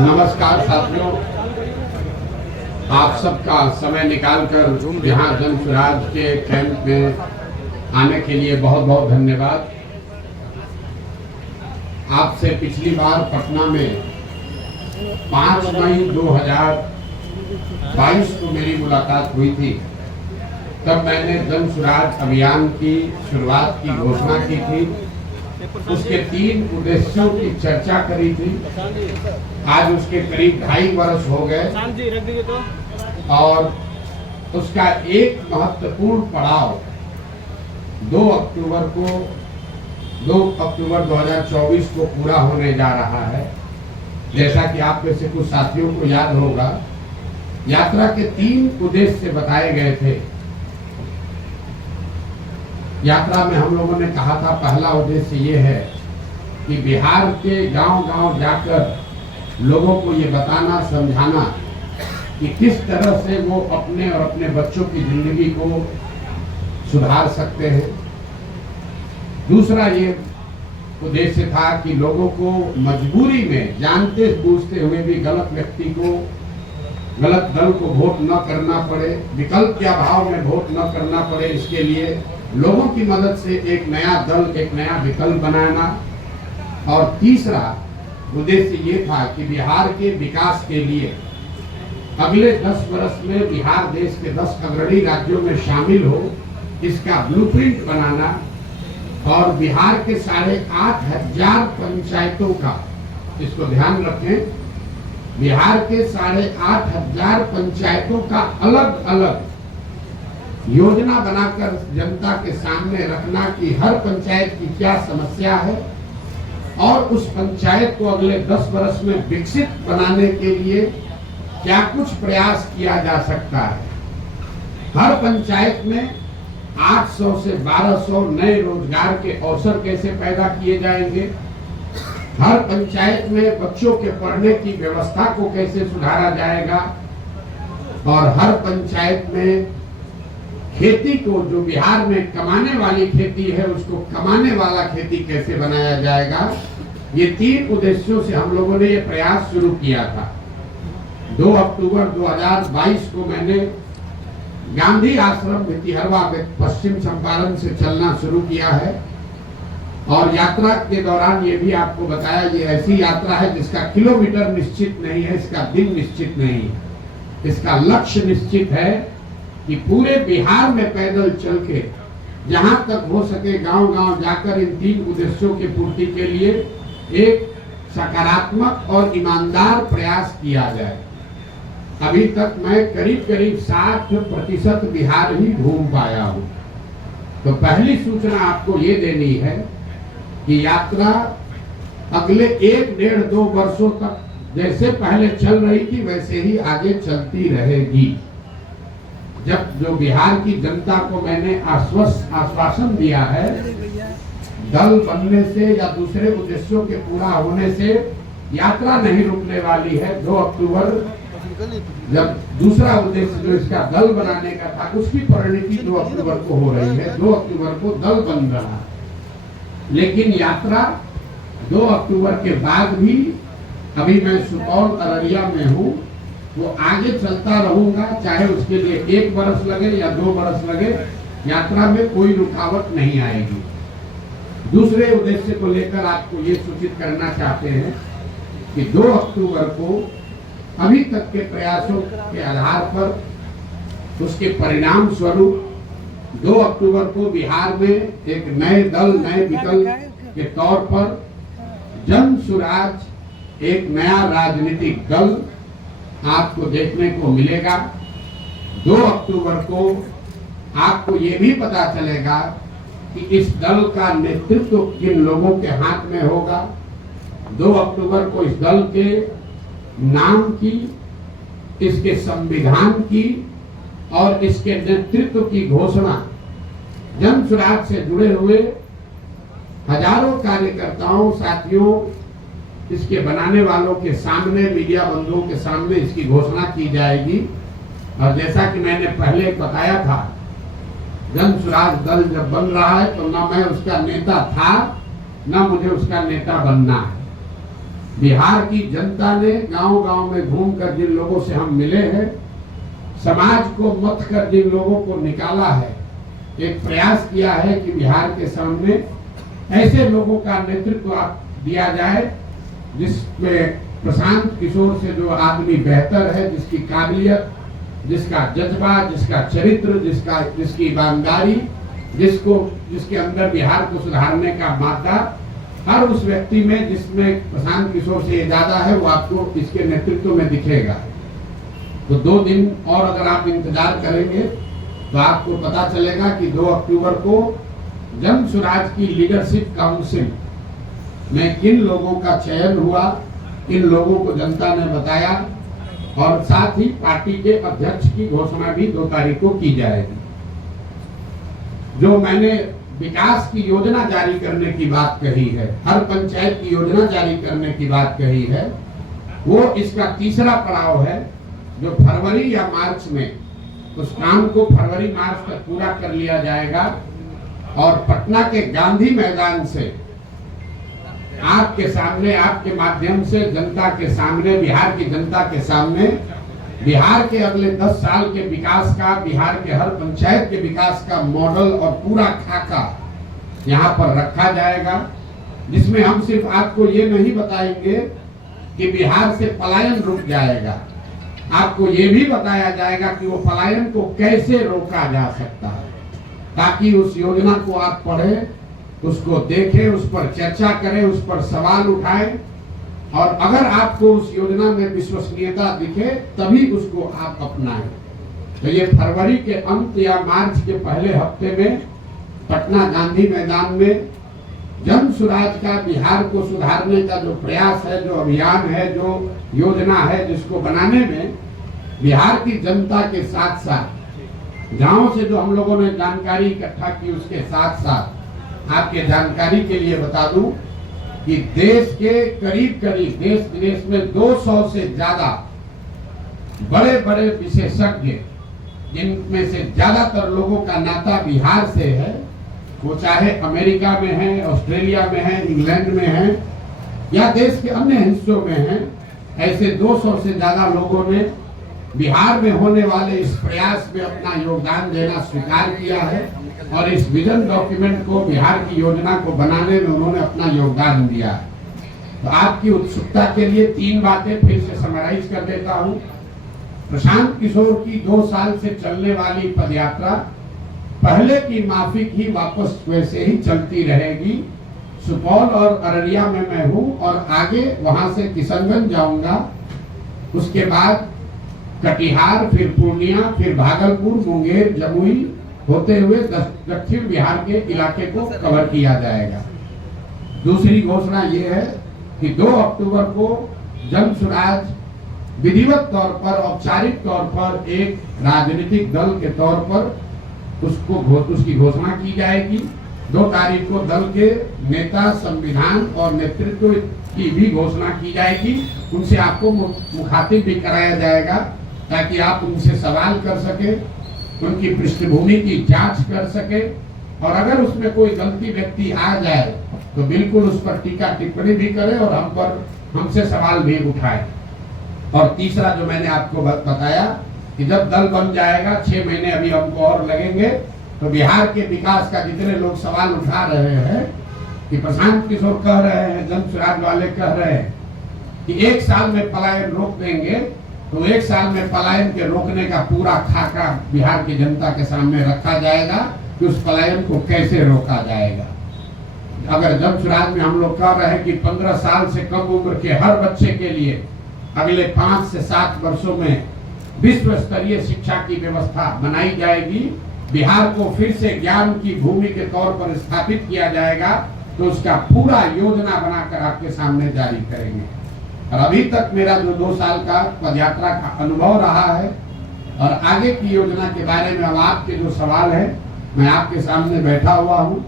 नमस्कार साथियों, आप सबका समय निकालकर यहाँ जन स्वराज के कैंप में आने के लिए बहुत बहुत धन्यवाद। आपसे पिछली बार पटना में 5 मई 2022 को मेरी मुलाकात हुई थी। तब मैंने जन स्वराज अभियान की शुरुआत की घोषणा की थी, उसके 3 उद्देश्यों की चर्चा करी थी। आज उसके करीब 2.5 वर्ष हो गए और उसका एक महत्वपूर्ण पड़ाव 2 अक्टूबर 2024 को पूरा होने जा रहा है। जैसा कि आप में से कुछ साथियों को याद होगा, यात्रा के 3 उद्देश्य बताए गए थे। यात्रा में हम लोगों ने कहा था, पहला उद्देश्य ये है कि बिहार के गांव-गांव जाकर लोगों को ये बताना, समझाना कि किस तरह से वो अपने और अपने बच्चों की जिंदगी को सुधार सकते हैं। दूसरा ये उद्देश्य था कि लोगों को मजबूरी में जानते बूझते हुए भी गलत व्यक्ति को, गलत दल को वोट न करना पड़े, विकल्प के अभाव में वोट न करना पड़े। इसके लिए लोगों की मदद से एक नया दल, एक नया विकल्प बनाना। और तीसरा उद्देश्य ये था कि बिहार के विकास के लिए अगले 10 वर्ष में बिहार देश के 10 अग्रणी राज्यों में शामिल हो, इसका ब्लूप्रिंट बनाना और बिहार के 8,500 पंचायतों का, इसको ध्यान रखें, बिहार के 8,500 पंचायतों का अलग अलग योजना बनाकर जनता के सामने रखना कि हर पंचायत की क्या समस्या है और उस पंचायत को अगले 10 वर्ष में विकसित बनाने के लिए क्या कुछ प्रयास किया जा सकता है। हर पंचायत में 800 से 1200 नए रोजगार के अवसर कैसे पैदा किए जाएंगे, हर पंचायत में बच्चों के पढ़ने की व्यवस्था को कैसे सुधारा जाएगा और हर पंचायत में खेती को, जो बिहार में कमाने वाली खेती है, उसको कमाने वाला खेती कैसे बनाया जाएगा। ये 3 उद्देश्यों से हम लोगों ने ये प्रयास शुरू किया था। 2 अक्टूबर 2022 को मैंने गांधी आश्रम भितिहरवा पश्चिम चंपारण से चलना शुरू किया है और यात्रा के दौरान ये भी आपको बताया, ये ऐसी यात्रा है जिसका किलोमीटर निश्चित नहीं है, इसका दिन निश्चित नहीं है, इसका लक्ष्य निश्चित है कि पूरे बिहार में पैदल चल के जहां तक हो सके गांव-गांव जाकर इन 3 उद्देश्यों की पूर्ति के लिए एक सकारात्मक और ईमानदार प्रयास किया जाए। अभी तक मैं करीब 60% बिहार ही घूम पाया हूं। तो पहली सूचना आपको ये देनी है कि यात्रा अगले 1-1.5-2 वर्षों तक जैसे पहले चल रही थी वैसे ही आगे चलती रहेगी। जब जो बिहार की जनता को मैंने आश्वासन दिया है, दल बनने से या दूसरे उद्देश्यों के पूरा होने से यात्रा नहीं रुकने वाली है। 2 अक्टूबर जब दूसरा उद्देश्य जो इसका दल बनाने का था, उसकी परिणति 2 अक्टूबर को हो रही है। 2 अक्टूबर को दल बन रहा है, लेकिन यात्रा 2 अक्टूबर के बाद भी, अभी मैं सुपौल अररिया में हूँ, वो आगे चलता रहूंगा, चाहे उसके लिए 1 वर्ष लगे या 2 वर्ष लगे, यात्रा में कोई रुकावट नहीं आएगी। दूसरे उद्देश्य को लेकर आपको ये सूचित करना चाहते हैं कि 2 अक्टूबर को अभी तक के प्रयासों के आधार पर, उसके परिणाम स्वरूप 2 अक्टूबर को बिहार में एक नए दल, नए विकल्प के तौर पर जन स्वराज, एक नया राजनीतिक दल आपको देखने को मिलेगा। 2 अक्टूबर को आपको ये भी पता चलेगा कि इस दल का नेतृत्व किन लोगों के हाथ में होगा। 2 अक्टूबर को इस दल के नाम की, इसके संविधान की और इसके नेतृत्व की घोषणा जन स्वराज से जुड़े हुए हजारों कार्यकर्ताओं, साथियों, इसके बनाने वालों के सामने, मीडिया बंधुओं के सामने इसकी घोषणा की जाएगी। और जैसा कि मैंने पहले बताया था, जन स्वराज दल जब बन रहा है तो न मैं उसका नेता था, न मुझे उसका नेता बनना है। बिहार की जनता ने गांव-गांव में घूमकर जिन लोगों से हम मिले हैं, समाज को मत कर जिन लोगों को निकाला है, एक प्रयास किया है कि बिहार के सामने ऐसे लोगों का नेतृत्व दिया जाए जिसमें प्रशांत किशोर से जो आदमी बेहतर है, जिसकी काबिलियत, जिसका जज्बा, जिसका चरित्र, जिसकी ईमानदारी, जिसके अंदर बिहार को सुधारने का मादा हर उस व्यक्ति में जिसमें प्रशांत किशोर से ज्यादा है, वो आपको इसके नेतृत्व में दिखेगा। तो 2 दिन और अगर आप इंतजार करेंगे तो आपको पता चलेगा कि 2 अक्टूबर को जन स्वराज की लीडरशिप काउंसिल में किन लोगों का चयन हुआ, किन लोगों को जनता ने बताया, और साथ ही पार्टी के अध्यक्ष की घोषणा भी 2 तारीख को की जाएगी। जो मैंने विकास की योजना जारी करने की बात कही है, हर पंचायत की योजना जारी करने की बात कही है, वो इसका तीसरा पड़ाव है जो फरवरी या मार्च में, उस काम को फरवरी मार्च तक पूरा कर लिया जाएगा और पटना के गांधी मैदान से आपके सामने, आपके माध्यम से जनता के सामने, बिहार की जनता के सामने बिहार के अगले 10 साल के विकास का, बिहार के हर पंचायत के विकास का मॉडल और पूरा खाका यहाँ पर रखा जाएगा, जिसमें हम सिर्फ आपको ये नहीं बताएंगे कि बिहार से पलायन रुक जाएगा, आपको ये भी बताया जाएगा कि वो पलायन को कैसे रोका जा सकता है, ताकि उस योजना को आप पढ़ें, उसको देखें, उस पर चर्चा करें, उस पर सवाल उठाएं, और अगर आपको उस योजना में विश्वसनीयता दिखे तभी उसको आप अपनाएं। तो ये फरवरी के अंत या मार्च के पहले हफ्ते में पटना गांधी मैदान में जन स्वराज का, बिहार को सुधारने का जो प्रयास है, जो अभियान है, जो योजना है, जिसको बनाने में बिहार की जनता के साथ साथ गांव से जो हम लोगों ने जानकारी इकट्ठा की, उसके साथ साथ आपके जानकारी के लिए बता दूं कि देश के करीब देश विदेश में 200 से ज्यादा बड़े बड़े विशेषज्ञ, जिनमें से ज्यादातर लोगों का नाता बिहार से है, वो चाहे अमेरिका में है, ऑस्ट्रेलिया में है, इंग्लैंड में है या देश के अन्य हिस्सों में है, ऐसे 200 से ज्यादा लोगों ने बिहार में होने वाले इस प्रयास में अपना योगदान देना स्वीकार किया है और इस विजन डॉक्यूमेंट को, बिहार की योजना को बनाने में उन्होंने अपना योगदान दिया है। तो आपकी उत्सुकता के लिए 3 बातें फिर से समराइज कर देता हूं। प्रशांत किशोर की 2 साल से चलने वाली पदयात्रा पहले की माफिक ही वापस वैसे ही चलती रहेगी। सुपौल और अररिया में मैं हूं और आगे वहां से किशनगंज जाऊंगा, उसके बाद कटिहार, फिर पूर्णिया, फिर भागलपुर, मुंगेर, जमुई होते हुए दक्षिण बिहार के इलाके को कवर किया जाएगा। दूसरी घोषणा ये है कि 2 अक्टूबर को जन स्वराज विधिवत तौर पर, औपचारिक तौर पर एक राजनीतिक दल के तौर पर उसकी घोषणा की जाएगी। 2 तारीख को दल के नेता, संविधान और नेतृत्व की भी घोषणा की जाएगी। उनसे आपको मुखातिब भी कराया जाएगा ताकि आप उनसे सवाल कर सके, उनकी पृष्ठभूमि की जांच कर सके, और अगर उसमें कोई गलती व्यक्ति आ जाए तो बिल्कुल उस पर टीका टिप्पणी भी करे और हमसे सवाल भी उठाए। और तीसरा जो मैंने आपको बताया कि जब दल बन जाएगा, 6 महीने अभी हमको और लगेंगे, तो बिहार के विकास का जितने लोग सवाल उठा रहे हैं कि प्रशांत किशोर कह रहे हैं, जन स्वराज वाले कह रहे हैं कि 1 साल में पलायन रोक देंगे, तो 1 साल में पलायन के रोकने का पूरा खाका बिहार की जनता के सामने रखा जाएगा कि उस पलायन को कैसे रोका जाएगा। अगर जन स्वराज में हम लोग कह रहे हैं कि 15 साल से कम उम्र के हर बच्चे के लिए अगले 5 से 7 वर्षों में विश्व स्तरीय शिक्षा की व्यवस्था बनाई जाएगी, बिहार को फिर से ज्ञान की भूमि के तौर पर स्थापित किया जाएगा, तो उसका पूरा योजना बनाकर आपके सामने जारी करेंगे। और अभी तक मेरा जो 2 साल का पदयात्रा का अनुभव रहा है और आगे की योजना के बारे में अब आपके जो सवाल है, मैं आपके सामने बैठा हुआ हूँ।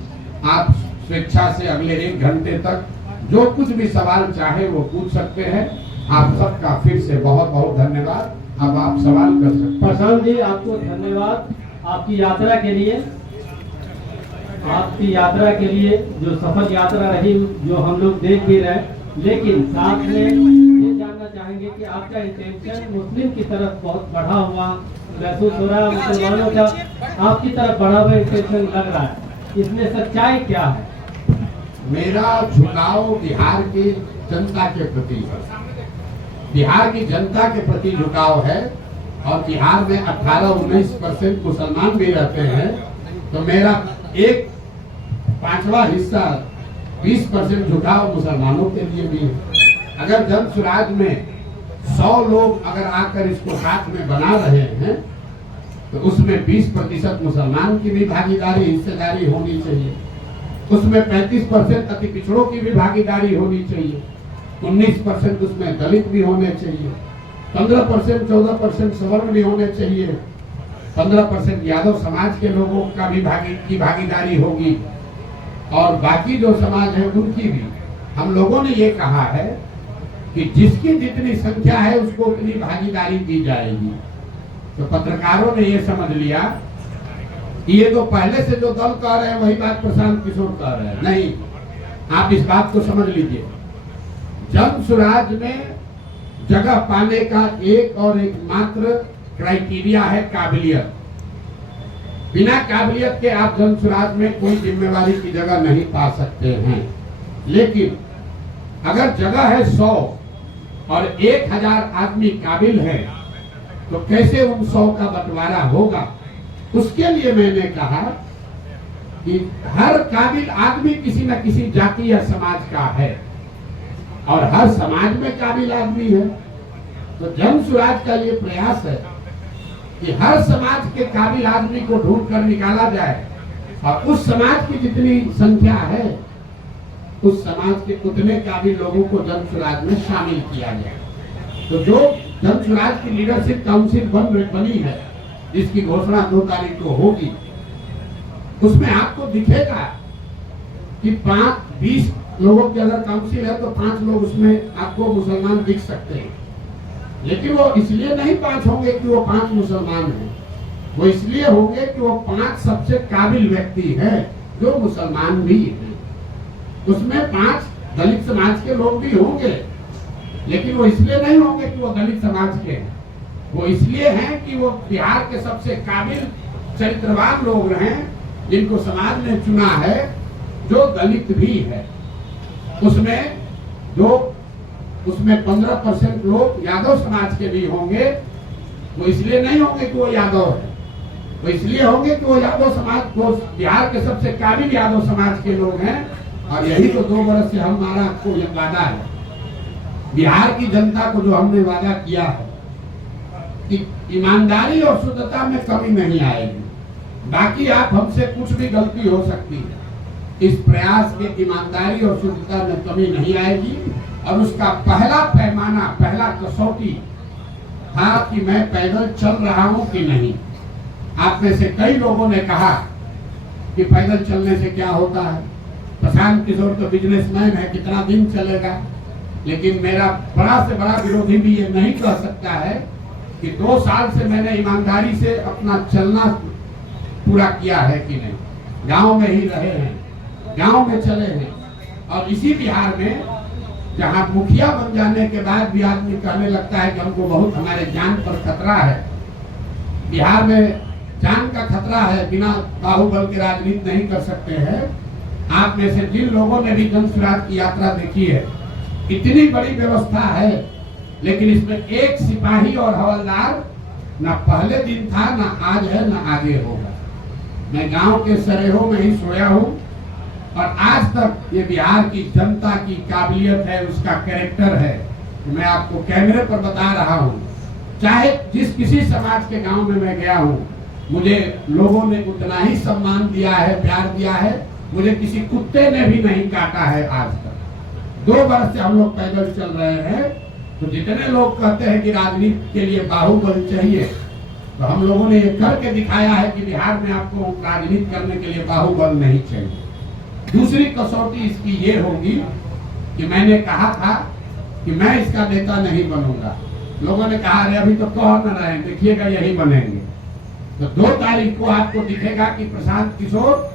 आप स्वेच्छा से अगले 1 घंटे तक जो कुछ भी सवाल चाहे वो पूछ सकते हैं। आप सबका फिर से बहुत बहुत धन्यवाद। अब आप सवाल कर सकते हैं। प्रशांत जी, आपको धन्यवाद आपकी यात्रा के लिए। आपकी यात्रा के लिए जो सफल यात्रा रही, जो हम लोग देख भी रहे, लेकिन साथ में ये जानना चाहेंगे कि आपका इंटेंशन मुस्लिम की तरफ बहुत बढ़ा हुआ महसूस हो रहा है, मुसलमानों का आपकी तरफ बढ़ा हुआ इंटेंशन लग रहा है, इसमें सच्चाई क्या है? मेरा झुकाव बिहार की जनता के प्रति है, बिहार की जनता के प्रति झुकाव है। और बिहार में 18-19% मुसलमान भी रहते हैं, तो मेरा एक पांचवा हिस्सा 20% झुकाव मुसलमानों के लिए भी है। अगर जन स्वराज में 100 लोग अगर आकर इसको साथ में बना रहे हैं, तो उसमें 20% मुसलमान की भी भागीदारी, हिस्सेदारी होनी चाहिए। उसमें 35% अति पिछड़ों की भी भागीदारी होनी चाहिए। 19% उसमें दलित भी होने चाहिए। 15% 14% सवर्ण भी होने चाहिए। 15% यादव समाज के लोगों का भी भागीदारी होगी, और बाकी जो समाज है उनकी भी। हम लोगों ने ये कहा है कि जिसकी जितनी संख्या है उसको उतनी भागीदारी दी जाएगी। तो पत्रकारों ने ये समझ लिया कि ये तो पहले से जो दल कह रहे हैं वही बात प्रशांत किशोर कह रहे हैं। नहीं, आप इस बात को समझ लीजिए, जन स्वराज में जगह पाने का एक और एक मात्र क्राइटेरिया है काबिलियत। बिना काबिलियत के आप जन स्वराज में कोई जिम्मेवारी की जगह नहीं पा सकते हैं। लेकिन अगर जगह है 100 और 1000 आदमी काबिल है, तो कैसे उन 100 का बंटवारा होगा? उसके लिए मैंने कहा कि हर काबिल आदमी किसी न किसी जाति या समाज का है, और हर समाज में काबिल आदमी है। तो जन स्वराज का ये प्रयास है कि हर समाज के काबिल आदमी को ढूंढ कर निकाला जाए, और उस समाज की जितनी संख्या है उस समाज के उतने काबिल लोगों को जन स्वराज में शामिल किया जाए। तो जो जन स्वराज की लीडरशिप काउंसिल बनी है, जिसकी घोषणा 2 तारीख को होगी, उसमें आपको दिखेगा कि 20 लोगों की अगर काउंसिल है तो 5 लोग उसमें आपको मुसलमान दिख सकते हैं। लेकिन वो इसलिए नहीं 5 होंगे कि वो 5 मुसलमान हैं, वो इसलिए होंगे कि वो 5 सबसे काबिल व्यक्ति हैं जो मुसलमान भी हैं। उसमें 5 दलित समाज के लोग भी होंगे, लेकिन वो इसलिए नहीं होंगे कि वो दलित समाज के हैं, वो इसलिए हैं कि वो बिहार के सबसे काबिल चरित्रवान लोग हैं, जिनको समाज ने चुना है, जो दलित भी है। उसमें 15% लोग यादव समाज के भी होंगे। वो इसलिए नहीं होंगे कि वो यादव है, वो इसलिए होंगे कि वो यादव समाज को, बिहार के सबसे काबिल यादव समाज के लोग हैं। और यही तो 2 वर्ष से हमारा आपको यह वादा है, बिहार की जनता को जो हमने वादा किया है कि ईमानदारी और शुद्धता में कमी नहीं आएगी। बाकी आप हमसे कुछ भी गलती हो सकती है, इस प्रयास में ईमानदारी और शुद्धता में कमी नहीं आएगी। और उसका पहला पैमाना, पहला कसौटी था कि मैं पैदल चल रहा हूं कि नहीं। आप में से कई लोगों ने कहा कि पैदल चलने से क्या होता है, प्रशांत किशोर तो बिजनेसमैन है, कितना दिन चलेगा। लेकिन मेरा बड़ा से बड़ा विरोधी भी ये नहीं कह सकता है कि 2 साल से मैंने ईमानदारी से अपना चलना पूरा किया है कि नहीं। गांव में ही रहे हैं, गांव में चले हैं। और इसी बिहार में जहां मुखिया बन जाने के बाद भी आदमी कहने लगता है कि हमको बहुत, हमारे जान पर खतरा है, बिहार में जान का खतरा है, बिना बाहुबल के राजनीति नहीं कर सकते हैं। आप में से जिन लोगों ने भी जन स्वराज की यात्रा देखी है, इतनी बड़ी व्यवस्था है, लेकिन इसमें एक सिपाही और हवलदार न पहले दिन था, न आज है, न आगे होगा। मैं गांव के सरेहों में ही सोया हूँ, और आज तक ये बिहार की जनता की काबिलियत है, उसका कैरेक्टर है, मैं आपको कैमरे पर बता रहा हूँ। चाहे जिस किसी समाज के गांव में मैं गया हूँ, मुझे लोगों ने उतना ही सम्मान दिया है, प्यार दिया है। मुझे किसी कुत्ते ने भी नहीं काटा है आज तक। 2 वर्ष से हम लोग पैदल चल रहे हैं। तो जितने लोग कहते हैं कि राजनीति के लिए बाहुबल चाहिए, तो हम लोगों ने ये करके दिखाया है कि बिहार में आपको राजनीति करने के लिए बाहुबल नहीं चाहिए। दूसरी कसौटी इसकी ये होगी कि मैंने कहा था कि मैं इसका नेता नहीं बनूंगा। लोगों ने कहा अरे अभी तो कह न रहे, देखिएगा यही बनेंगे। तो 2 तारीख को आपको दिखेगा कि प्रशांत किशोर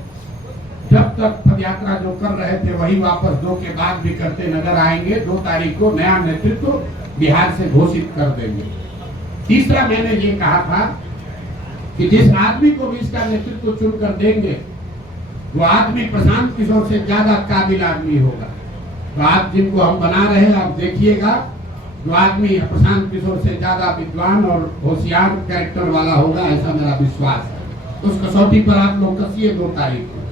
जब तक पदयात्रा जो कर रहे थे वही वापस 2 के बाद भी करते नजर आएंगे। 2 तारीख को नया नेतृत्व बिहार से घोषित कर देंगे। तीसरा मैंने ये कहा था कि जिस आदमी को भी इसका नेतृत्व चुनकर देंगे वो आदमी प्रशांत किशोर से ज्यादा काबिल आदमी होगा। तो आप जिनको हम बना रहे हैं आप देखिएगा, जो आदमी प्रशांत किशोर से ज्यादा विद्वान और होशियार कैरेक्टर वाला होगा, ऐसा मेरा विश्वास है। उस कसौटी पर आप लोग कसिए 2 तारीख को।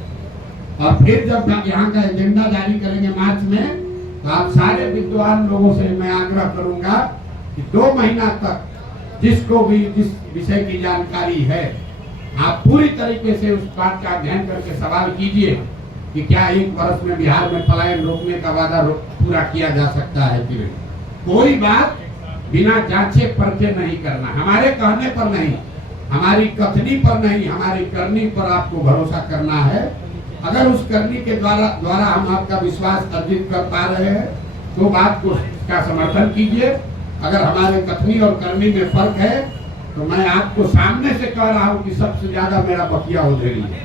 और फिर जब यहाँ का एजेंडा जारी करेंगे मार्च में, तो आप सारे विद्वान लोगों से मैं आग्रह करूंगा कि 2 महीना तक जिसको भी जिस विषय की जानकारी है आप पूरी तरीके से उस बात का अध्ययन करके सवाल कीजिए कि क्या 1 वर्ष में बिहार में पलायन रोकने का वादा पूरा किया जा सकता है कि नहीं। कोई बात बिना जांचे परखे नहीं करना, हमारे कहने पर नहीं, हमारी कथनी पर नहीं, हमारी करनी पर आपको भरोसा करना है। अगर उस करनी के द्वारा हम आपका विश्वास अर्जित कर पा रहे हैं तो बात को का समर्थन कीजिए। अगर हमारे कथनी और करनी में फर्क है तो मैं आपको सामने से कह रहा हूँ कि सबसे ज्यादा मेरा बकिया उधेरी है।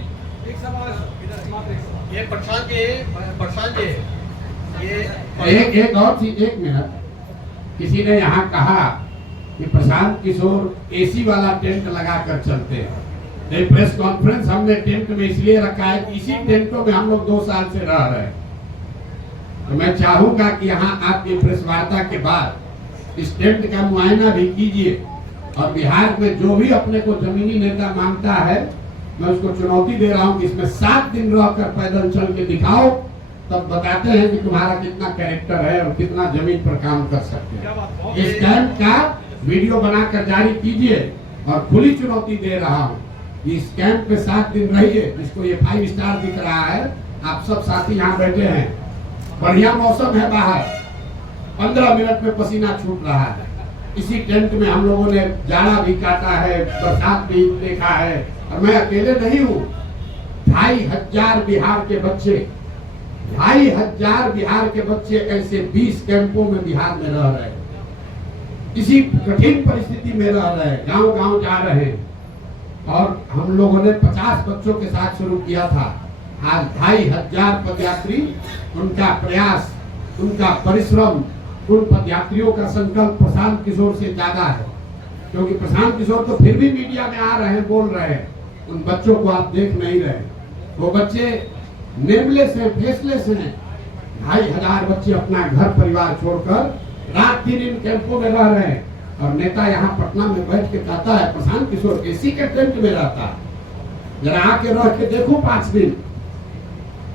ये प्रशांत जी एक और चीज, 1 मिनट। किसी ने यहाँ कहा कि प्रशांत किशोर एसी वाला टेंट लगाकर चलते हैं। प्रेस कॉन्फ्रेंस हमने टेंट में इसलिए रखा है कि इसी टेंटों में हम लोग 2 साल से रह रहे हैं। तो मैं चाहूंगा कि यहाँ आपकी प्रेस वार्ता के बाद इस टेंट का मुआयना भी कीजिए और बिहार में जो भी अपने को जमीनी नेता मांगता है मैं उसको चुनौती दे रहा हूँ कि इसमें 7 दिन रहकर पैदल चल के दिखाओ, तब बताते हैं कि तुम्हारा कितना कैरेक्टर है और कितना जमीन पर काम कर सकते हैं। इस कैंप का वीडियो बनाकर जारी कीजिए और खुली चुनौती दे रहा हूँ कि इस कैंप में 7 दिन रहिए। जिसको ये 5 स्टार दिख रहा है, आप सब साथी यहाँ बैठे हैं, बढ़िया मौसम है बाहर, 15 मिनट में पसीना छूट रहा है। इसी टेंट में हम लोगों ने जाड़ा भी काटा है, बरसात भी देखा है और मैं अकेले नहीं हूँ। 2500 बिहार के बच्चे, 2500 बिहार के बच्चे ऐसे 20 कैंपों में बिहार में रह रहे हैं, इसी कठिन परिस्थिति में रह रहे हैं, गांव गांव जा रहे हैं। और हम लोगों ने 50 बच्चों के साथ शुरू किया था। आज 2500 पदयात्री, उनका प्रयास, उनका परिश्रम, उन पदयात्रियों का संकल्प प्रशांत किशोर से ज्यादा है। क्योंकि प्रशांत किशोर तो फिर भी मीडिया में आ रहे हैं, बोल रहे हैं, उन बच्चों को आप देख नहीं रहे। वो बच्चे नेमलेस हैं, फेसलेस हैं। 2500 बच्चे अपना घर परिवार छोड़कर रात दिन इन कैंपों में रह रहे हैं। और नेता यहाँ पटना में बैठ के कहता है प्रशांत किशोर एसी के टेंट में रहता है। जरा आके रह के देखो 5 दिन।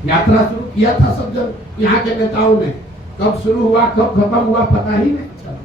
यात्रा शुरू किया था सब जन यहाँ के नेताओं ने, कब शुरू हुआ कब खत्म हुआ पता ही नहीं चला।